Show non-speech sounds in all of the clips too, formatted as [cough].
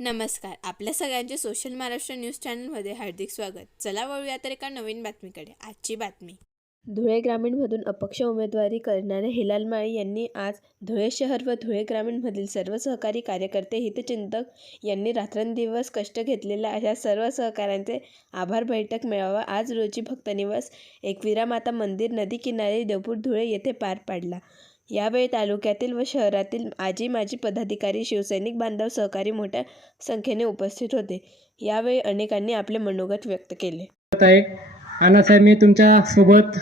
नमस्कार. आपल्या सगळ्यांचे सोशल महाराष्ट्र न्यूज चॅनलमध्ये हार्दिक स्वागत. चला वळूया तर एका नवीन बातमीकडे. आजची बातमी. धुळे ग्रामीणमधून अपक्ष उमेदवारी करणाऱ्या हिलाल माळी यांनी आज धुळे शहर व धुळे ग्रामीणमधील सर्व सहकारी कार्यकर्ते हितचिंतक यांनी रात्रंदिवस कष्ट घेतलेल्या अशा सर्व सहकाऱ्यांचे आभार बैठक मेळावा आज रोजी भक्तनिवास एकविरा माता मंदिर नदी किनारी देवपूर धुळे येथे पार पाडला. यावेळी तालुक्यातील व शहरातील आजी माजी पदाधिकारी शिवसैनिक बांधव सहकारी मोठ्या संख्येने उपस्थित होते. यावेळी अनेकांनी आपले मनोगत व्यक्त केले. आहे अण्णासाहेब मी तुमच्यासोबत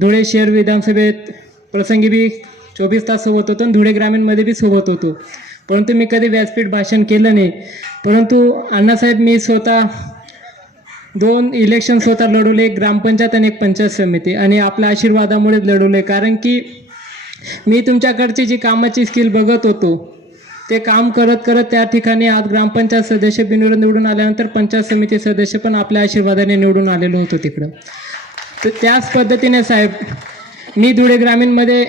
धुळे शहर विधानसभेत प्रसंगी बी चोवीस तास सोबत होतो आणि धुळे ग्रामीणमध्ये बी सोबत होतो. परंतु मी कधी व्यासपीठ भाषण केलं नाही. परंतु अण्णासाहेब मी स्वतः दोन इलेक्शन स्वतः लढवले एक ग्रामपंचायत आणि एक पंचायत समिती. आणि आपल्या आशीर्वादामुळेच लढवले. कारण की मी तुमच्याकडची जी कामाची स्किल बघत होतो ते काम करत करत त्या ठिकाणी आज ग्रामपंचायत सदस्य बिनविरोध निवडून आल्यानंतर पंचायत समिती सदस्य पण आपल्या आशीर्वादाने निवडून आलेलो होतो तिकडं. तर त्याच पद्धतीने साहेब मी धुळे ग्रामीणमध्ये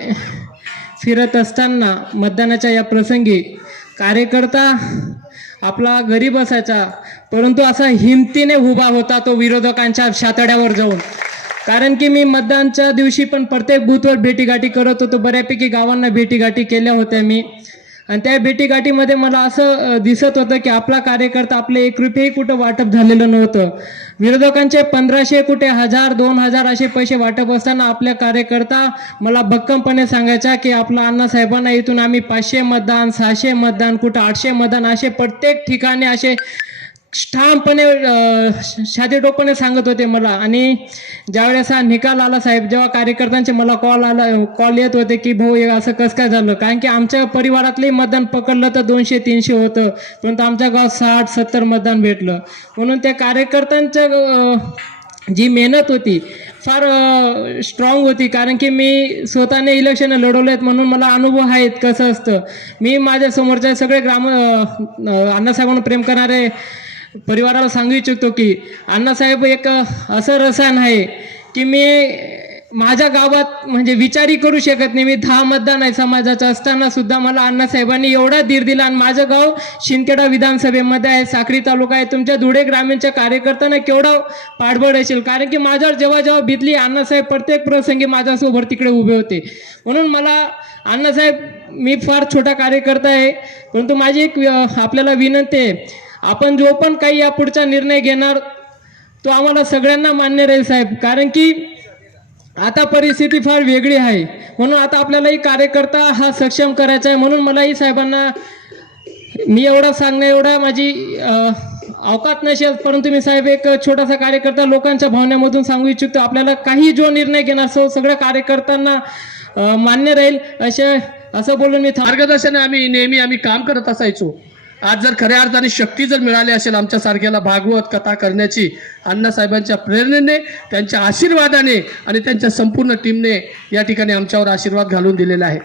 फिरत असताना मतदानाच्या या प्रसंगी कार्यकर्ता आपला गरीब असायचा परंतु असा हिमतीने उभा होता तो विरोधकांच्या शातड्यावर जाऊन. कारण की मी मतदानच्या दिवशी पण प्रत्येक बूथवर भेटीगाठी करत होतो. बऱ्यापैकी गावांना भेटीगाठी केल्या होत्या मी. आणि त्या भेटीगाठीमध्ये मला असं दिसत होतं की आपला कार्यकर्ता आपले एक रुपयेही कुठं वाटप झालेलं नव्हतं. विरोधकांचे पंधराशे कुठे हजार दोन हजार असे पैसे वाटप असताना आपल्या कार्यकर्ता मला भक्कमपणे सांगायचा की आपला अण्णासाहेबांना इथून आम्ही पाचशे मतदान सहाशे मतदान कुठं आठशे मतदान असे प्रत्येक ठिकाणी असे ठामपणे अ, सांगत होते मला. आणि ज्यावेळेस हा निकाल आला साहेब जेव्हा कार्यकर्त्यांचे मला कॉल आला कॉल येत होते की भाऊ हे असं कसं काय झालं? कारण की आमच्या परिवारातले मतदान पकडलं तर दोनशे तीनशे होतं. परंतु आमच्या गावात साठ सत्तर मतदान भेटलं. म्हणून त्या कार्यकर्त्यांच्या जी मेहनत होती फार स्ट्रॉंग होती. कारण की मी स्वतःने इलेक्शन लढवले आहेत म्हणून मला अनुभव आहेत कसं असतं. मी माझ्या समोरच्या सगळे ग्राम अण्णासाहेबांना प्रेम करणारे परिवाराला सांगू इच्छितो की अण्णासाहेब एक असं रसायन आहे की मी माझ्या गावात म्हणजे विचारही करू शकत नाही. मी दहा मतदान आहे समाजाचं. असताना सुद्धा मला अण्णासाहेबांनी एवढा धीर दिला आणि माझं गाव शिंदखेडा विधानसभेमध्ये आहे. साखरी तालुका आहे. तुमच्या धुळे ग्रामीणच्या कार्यकर्त्यांना केवढं पाठबळ असेल? कारण की माझ्यावर जेव्हा जेव्हा भितली अण्णासाहेब प्रत्येक प्रसंगी माझ्यासोबत तिकडे उभे होते. म्हणून मला अण्णासाहेब मी फार छोटा कार्यकर्ता आहे. परंतु माझी एक आपल्याला विनंती आहे. आपण जो पण काही या पुढचा निर्णय घेणार तो आम्हाला सगळ्यांना मान्य राहील साहेब. कारण की आता परिस्थिती फार वेगळी आहे. म्हणून आता आपल्यालाही कार्यकर्ता हा सक्षम करायचा आहे. म्हणून मलाही साहेबांना मी एवढा सांगणं एवढा माझी अवकात नसेल. परंतु मी साहेब एक छोटासा कार्यकर्ता लोकांच्या भावनेमधून सांगू इच्छितो. आपल्याला काही जो निर्णय घेणार सो सगळ्या कार्यकर्त्यांना मान्य राहील. असे असं बोलून मी मार्गदर्शन आम्ही नेहमी आम्ही काम करत असायचो. आज जर खऱ्या अर्थाने शक्ती जर मिळाली असेल आमच्या सारख्याला भागवत कथा करण्याची अण्णासाहेबांच्या प्रेरणेने त्यांच्या आशीर्वादाने आणि त्यांच्या संपूर्ण टीमने या ठिकाणी आमच्यावर आशीर्वाद घालून दिलेला आहे.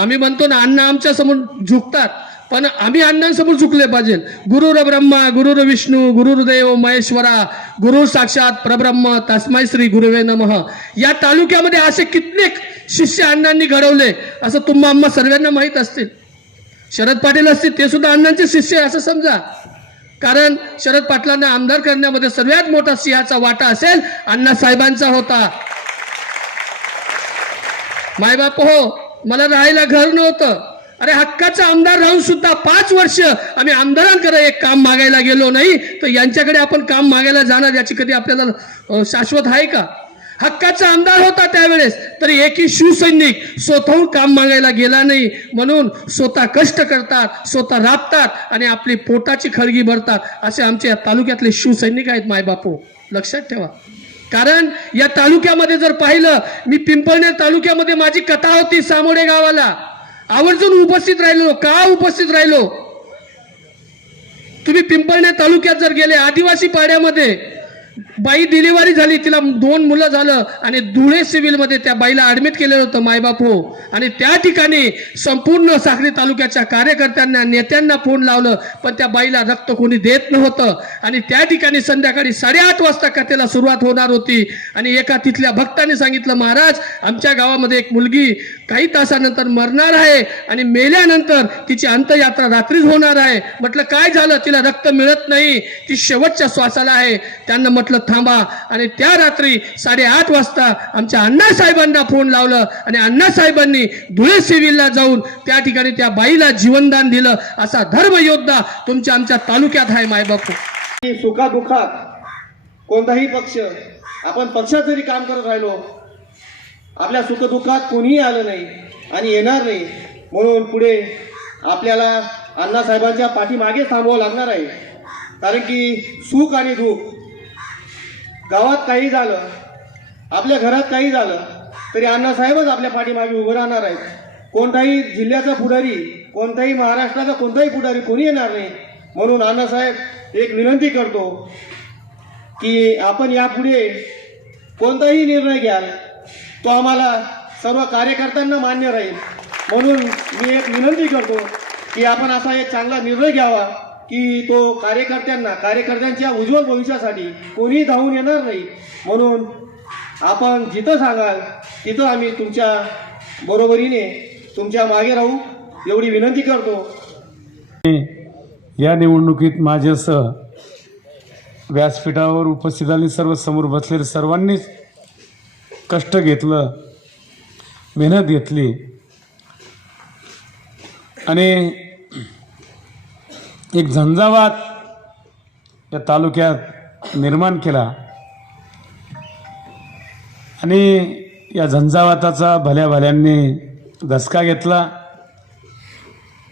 आम्ही म्हणतो ना अण्णा आमच्यासमोर झुकतात पण आम्ही अण्णांसमोर झुकले पाहिजे. गुरुर ब्रह्मा गुरुर विष्णू गुरुर्देव महेश्वरा गुरु साक्षात परब्रह्म तस्माय श्री गुरुवे नमः. या तालुक्यामध्ये असे कित्येक शिष्य अण्णांनी घडवले असं तुम्हा आम्हा सर्वांना माहीत असतील. शरद पाटील असतील ते सुद्धा अण्णांचे शिष्य असं समजा. कारण शरद पाटलांना आमदार करण्यामध्ये सर्वात मोठा सिंहाचा वाटा असेल अण्णा साहेबांचा होता. मायबाप हो मला राहायला घर नव्हतं. अरे हक्काचा आमदार राहून सुद्धा पाच वर्ष आम्ही आमदारांकडे एक काम मागायला गेलो नाही तर यांच्याकडे आपण काम मागायला जाणार याची कधी आपल्याला शाश्वत आहे का? हक्काचा आमदार होता त्यावेळेस तरी एकही शिवसैनिक स्वतःहून काम मागायला गेला नाही. म्हणून स्वतः कष्ट करतात स्वतः राबतात आणि आपली पोटाची खळगी भरतात. असे आमचे या तालुक्यातले शिवसैनिक आहेत मायबापू. लक्षात ठेवा. कारण या तालुक्यामध्ये जर पाहिलं मी पिंपळनेर तालुक्यामध्ये माझी कथा होती सामोडे गावाला. आवर्जून उपस्थित राहिलो. का उपस्थित राहिलो? तुम्ही पिंपळनेर तालुक्यात जर गेले आदिवासी पाड्यामध्ये बाई डिलिव्हरी झाली तिला दोन मुलं झालं आणि धुळे सिव्हिलमध्ये त्या बाईला ऍडमिट केलेलं होतं मायबाप. हो आणि त्या ठिकाणी संपूर्ण साखरी तालुक्याच्या कार्यकर्त्यांना नेत्यांना फोन लावलं पण त्या बाईला रक्त कोणी देत नव्हतं. आणि त्या ठिकाणी संध्याकाळी साडेआठ वाजता कथेला सुरुवात होणार होती. आणि एका तिथल्या भक्ताने सांगितलं महाराज आमच्या गावामध्ये एक मुलगी काही तासानंतर मरणार आहे आणि मेल्यानंतर तिची अंत्ययात्रा रात्रीच होणार आहे. म्हटलं काय झालं? तिला रक्त मिळत नाही. ती शेवटच्या श्वासाला आहे. त्यांना म्हटलं थांबा. आणि त्या रात्री साडेआठ वाजता आमच्या अण्णासाहेबांना फोन लावलं. आणि अण्णासाहेबांनी धुळे सिव्हिलला जाऊन त्या ठिकाणी त्या बाईला जीवनदान दिलं. असा धर्मयोद्धा तुमच्या आमच्या तालुक्यात आहे मायबापू. की कोणताही पक्ष आपण पक्षात जरी काम करत राहिलो आपल्या सुखदुःखात कोणीही आलं नाही आणि येणार नाही. म्हणून पुढे आपल्याला अण्णासाहेबांच्या पाठीमागे थांबावं लागणार आहे. कारण की सुख आणि दुःख गावात काही झालं आपल्या घरात काही झालं तरी अण्णासाहेबच आपल्या पाठीमागे उभं राहणार आहेत. कोणताही जिल्ह्याचा पुढारी कोणताही महाराष्ट्राचा कोणताही पुढारी कोणी येणार नाही. म्हणून अण्णासाहेब एक विनंती करतो की आपण यापुढे कोणताही निर्णय घ्याल तो आम्हाला सर्व कार्यकर्त्यांना मान्य राहील. म्हणून मी एक विनंती करतो की आपण असा एक चांगला निर्णय घ्यावा. की तो कार्यकर्त्यांना कार्यकर्त्यांच्या उज्ज्वल भविष्यासाठी कोणीही धावून येणार नाही. म्हणून आपण जिथं सांगाल तिथं आम्ही तुमच्या बरोबरीने तुमच्या मागे राहू एवढी विनंती करतो. या निवडणुकीत माझ्यासह व्यासपीठावर उपस्थित आले सर्व समोर बसलेले सर्वांनीच कष्ट घेतलं मेहनत घेतली. आणि एक झंझावात या तालुक्यात निर्माण केला. आणि या झंझावाताचा भल्या भल्यांनी धसका घेतला.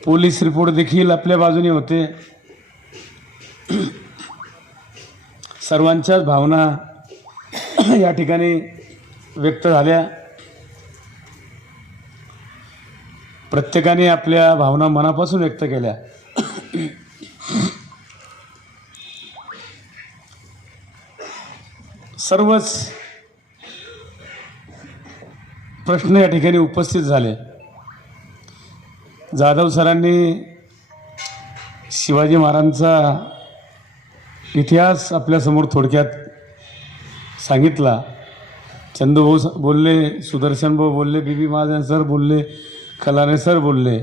पोलीस रिपोर्ट देखील आपल्या बाजूने होते. सर्वांच्याच भावना या ठिकाणी व्यक्त झाल्या. प्रत्येकाने आपल्या भावना मनापासून व्यक्त केल्या. सर्वच प्रश्न या ठिकाणी उपस्थित झाले. जाधव सरांनी शिवाजी महाराजांचा इतिहास आपल्यासमोर थोडक्यात सांगितला. चंदूभाऊ बोलले सुदर्शन भाऊ बोलले बी बी महाजन सर बोलले कलाने सर बोलले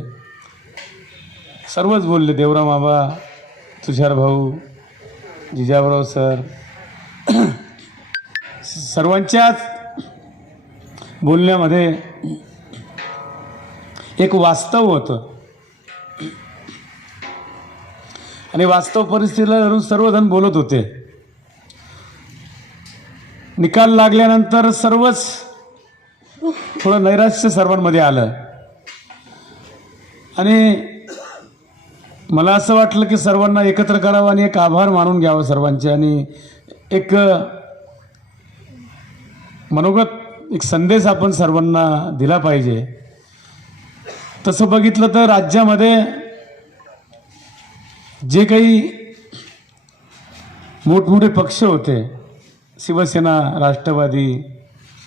सर्वच बोलले. देवराम बाबा तुषार भाऊ जिजाबराव सर सर्वांच्याच बोलण्यामध्ये एक वास्तव होतं. आणि वास्तव परिस्थितीला धरून सर्वजण बोलत होते. निकाल लागल्यानंतर सर्वच थोडं नैराश्य सर्वांमध्ये आलं. आणि मला असं वाटलं की सर्वांना एकत्र करावं आणि एक आभार मानून घ्यावं सर्वांचे. आणि एक मनोगत एक संदेश आपण सर्वांना दिला पाहिजे. तसं बघितलं तर राज्यामध्ये जे काही मोठमोठे पक्ष होते शिवसेना राष्ट्रवादी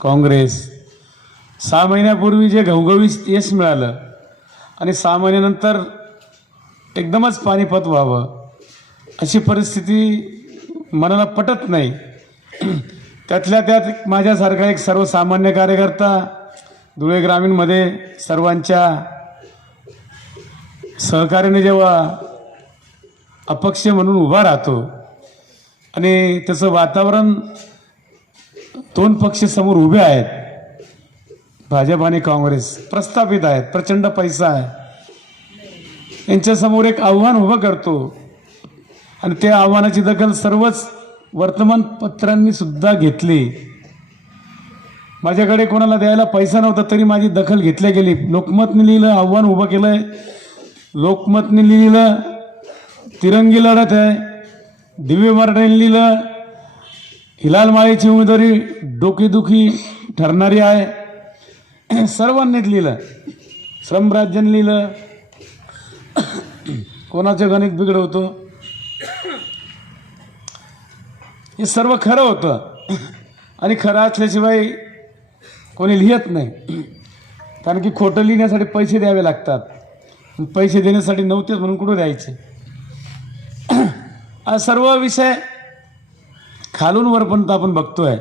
काँग्रेस सहा महिन्यापूर्वी जे घवघवीत यश मिळालं आणि सहा महिन्यानंतर एकदमच पाणीपत व्हावं अशी परिस्थिती मनाला पटत नाही. त्यातल्या त्यात माझ्यासारखा एक सर्वसामान्य कार्यकर्ता धुळे ग्रामीणमध्ये सर्वांच्या सहकार्याने जेव्हा अपक्ष म्हणून उभा राहतो आणि त्याचं वातावरण दोन पक्ष समोर उभे आहेत भाजप आणि काँग्रेस प्रस्थापित आहेत प्रचंड पैसा आहे. यांच्यासमोर एक आव्हान उभं करतो आणि त्या आव्हानाची दखल सर्वच वर्तमानपत्रांनी सुद्धा घेतली. माझ्याकडे कोणाला द्यायला पैसा नव्हता तरी माझी दखल घेतल्या गेली. लोकमतने लिहिलं आव्हान उभं केलं आहे लोकमतने लिहिलं तिरंगी लढत आहे. दिव्य मराठ्याने लिहिलं हिलाल माळीची उमेदवारी डोकेदुखी ठरणारी आहे. [clears throat] सर्वांनीच लिहिलं. श्रमराज्याने लिहिलं. [clears throat] कोणाचं गणित बिघडवतो? हे सर्व खरं होतं. आणि खरं असल्याशिवाय कोणी लिहित नाही. कारण की खोटं लिहिण्यासाठी पैसे द्यावे लागतात. पैसे देण्यासाठी नव्हतेच म्हणून कुठं द्यायचे? हा सर्व विषय खालून वरपर्यंत आपण बघतोय.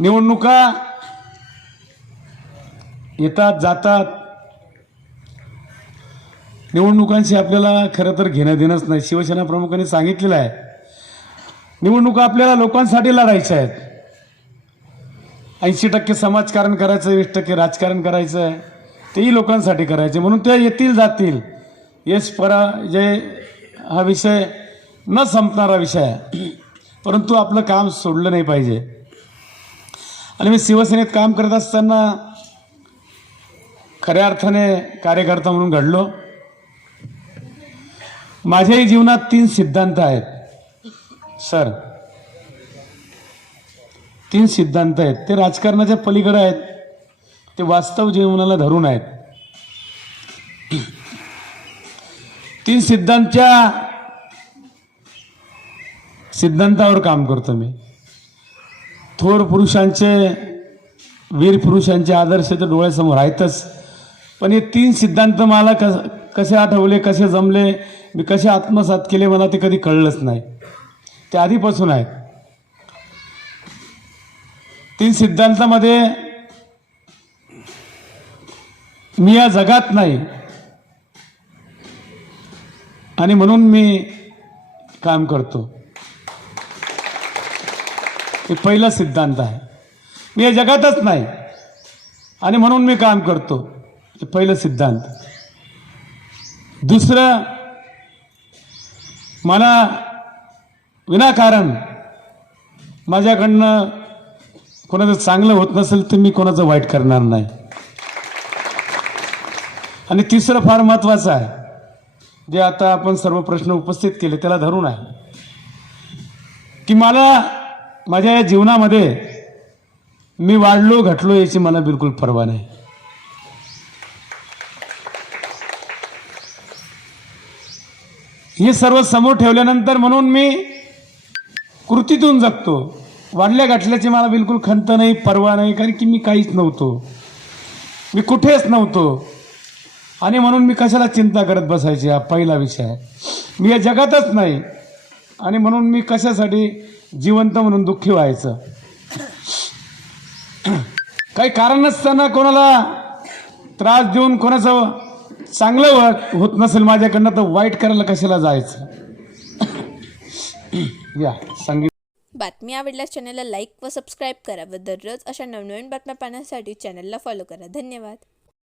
निवडणुका येतात जातात निवडणुकांशी आपल्याला खरं तर घेणं देणंच नाही. शिवसेना प्रमुखांनी सांगितलेलं आहे. निवडणुका आपल्याला लोकांसाठी लढायच्या आहेत. ऐंशी टक्के समाजकारण करायचं वीस टक्के राजकारण करायचं आहे तेही लोकांसाठी करायचे. म्हणून ते येतील जातील. यश परा जे हा विषय न संपणारा विषय आहे. परंतु आपलं काम सोडलं नाही पाहिजे. आणि मी शिवसेनेत काम करत असताना खऱ्या अर्थाने कार्यकर्ता म्हणून घडलो. माझ्याही जीवनात तीन सिद्धांत आहेत. सर तीन सिद्धांत आहेत. ते राजकारणाच्या पलीकडे आहेत. ते वास्तव जीवनाला धरून आहेत. तीन सिद्धांतच्या सिद्धांतावर काम करतो मी. थोर पुरुषांचे वीर पुरुषांचे आदर्श तर डोळ्यासमोर आहेतच. पण हे तीन सिद्धांत मला कस कसे आठवले कसे जमले मी कसे आत्मसात केले मला ते कधी कळलंच नाही. ते आधीपासून आहेत. तीन सिद्धांतामध्ये मी या जगात नाही. आणि म्हणून मी काम करतो. हे पहिला सिद्धांत आहे. मी या जगातच नाही. आणि म्हणून मी काम करतो. हे पहिलं सिद्धांत. दुसरं मला विनाकारण माझ्याकडनं कोणाचं चांगलं होत नसेल तर मी कोणाचं वाईट करणार नाही. आणि तिसरं फार महत्त्वाचं आहे जे आता आपण सर्व प्रश्न उपस्थित केले त्याला धरून आहे की मला माझ्या या जीवनामध्ये मी वाढलो घटलो याची मला बिलकुल पर्वा नाही. हे सर्व समोर ठेवल्यानंतर म्हणून मी कृतीतून जगतो. वाढल्या गाठल्याची मला बिलकुल खंत नाही पर्वा नाही कारण की मी काहीच नव्हतो. मी कुठेच नव्हतो. आणि म्हणून मी कशाला चिंता करत बसायची? हा पहिला विषय मी या जगातच नाही. आणि म्हणून मी कशासाठी जिवंत म्हणून दुःखी व्हायचं? काही कारण नसताना कोणाला त्रास देऊन कोणाचं चांगलं होत होत नसेल माझ्याकडनं तर वाईट करायला कशाला जायचं? या सांगितलं. बातमी आवडल्यास चॅनलला लाईक व सबस्क्राईब करा व दररोज अशा नवनवीन बातम्या पाहण्यासाठी चॅनलला फॉलो करा. धन्यवाद.